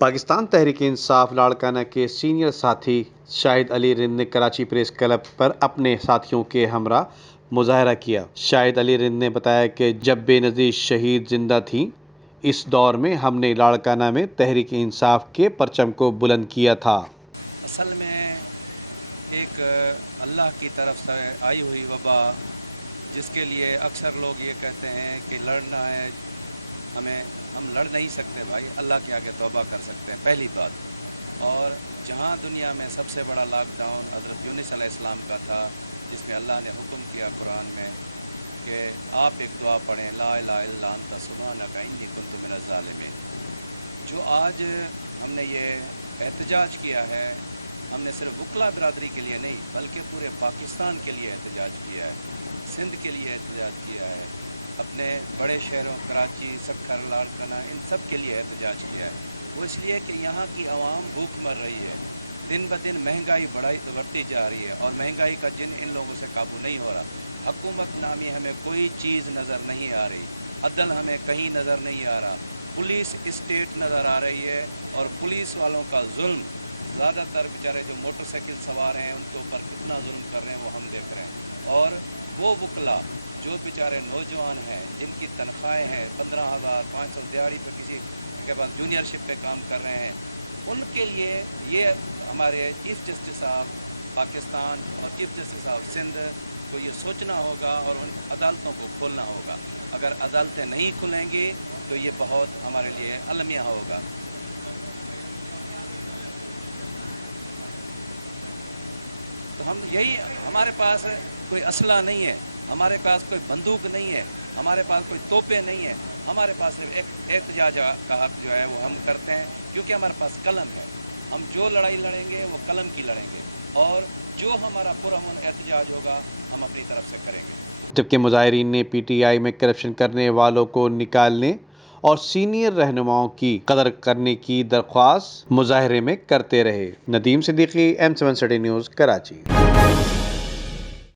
پاکستان تحریک انصاف لاڑکانہ کے سینئر ساتھی شاہد علی رند نے کراچی پریس کلب پر اپنے ساتھیوں کے ہمراہ مظاہرہ کیا۔ شاہد علی رند نے بتایا کہ جب بے نظیر شہید زندہ تھیں، اس دور میں ہم نے لاڑکانہ میں تحریک انصاف کے پرچم کو بلند کیا تھا۔ اصل میں ایک اللہ کی طرف سے آئی ہوئی وبا، جس کے لیے اکثر لوگ یہ کہتے ہیں کہ لڑنا ہے، ہم لڑ نہیں سکتے بھائی، اللہ کے آگے توبہ کر سکتے ہیں، پہلی بات۔ اور جہاں دنیا میں سب سے بڑا لاک ڈاؤن حضرت یونس علیہ السلام کا تھا، جس میں اللہ نے حکم کیا قرآن میں کہ آپ ایک دعا پڑھیں، لا الہ الا انت سبحانک انی کنت من الظالمین۔ جو آج ہم نے یہ احتجاج کیا ہے، ہم نے صرف وکلا برادری کے لیے نہیں بلکہ پورے پاکستان کے لیے احتجاج کیا ہے، سندھ کے لیے احتجاج کیا ہے، اپنے بڑے شہروں کراچی، سکھر، لاڑکانہ، ان سب کے لیے احتجاج کیا ہے۔ وہ اس لیے کہ یہاں کی عوام بھوک مر رہی ہے، دن بدن مہنگائی بڑھتی جا رہی ہے، اور مہنگائی کا جن ان لوگوں سے قابو نہیں ہو رہا۔ حکومت نامی ہمیں کوئی چیز نظر نہیں آ رہی، عدل ہمیں کہیں نظر نہیں آ رہا، پولیس اسٹیٹ نظر آ رہی ہے، اور پولیس والوں کا ظلم، زیادہ تر بیچارے جو موٹر سائیکل سوار ہیں ان کے اوپر کتنا ظلم کر رہے ہیں وہ ہم دیکھ رہے ہیں۔ اور وہ وکلا جو بیچارے نوجوان ہیں، جن کی تنخواہیں ہیں 15,000 500 دیہڑی پہ، کسی کے بعد جونیئر شپ پہ کام کر رہے ہیں، ان کے لیے یہ ہمارے چیف جسٹس صاحب پاکستان اور چیف جسٹس صاحب سندھ کو یہ سوچنا ہوگا اور ان عدالتوں کو کھولنا ہوگا۔ اگر عدالتیں نہیں کھلیں گی تو یہ بہت ہمارے لیے المیہ ہوگا۔ تو ہمارے پاس کوئی اسلحہ نہیں ہے، ہمارے پاس کوئی بندوق نہیں ہے، ہمارے پاس کوئی توپیں نہیں ہیں، ہمارے پاس صرف ایک احتجاج کا حق جو ہے وہ ہم کرتے ہیں، کیونکہ ہمارے پاس قلم ہے۔ ہم جو لڑائی لڑیں گے وہ قلم کی لڑیں گے، اور جو ہمارا پرامن احتجاج ہوگا ہم اپنی طرف سے کریں گے۔ جبکہ مظاہرین نے پی ٹی آئی میں کرپشن کرنے والوں کو نکالنے اور سینئر رہنماؤں کی قدر کرنے کی درخواست مظاہرے میں کرتے رہے۔ Nadeem Siddiqui, M7 city news, Karachi.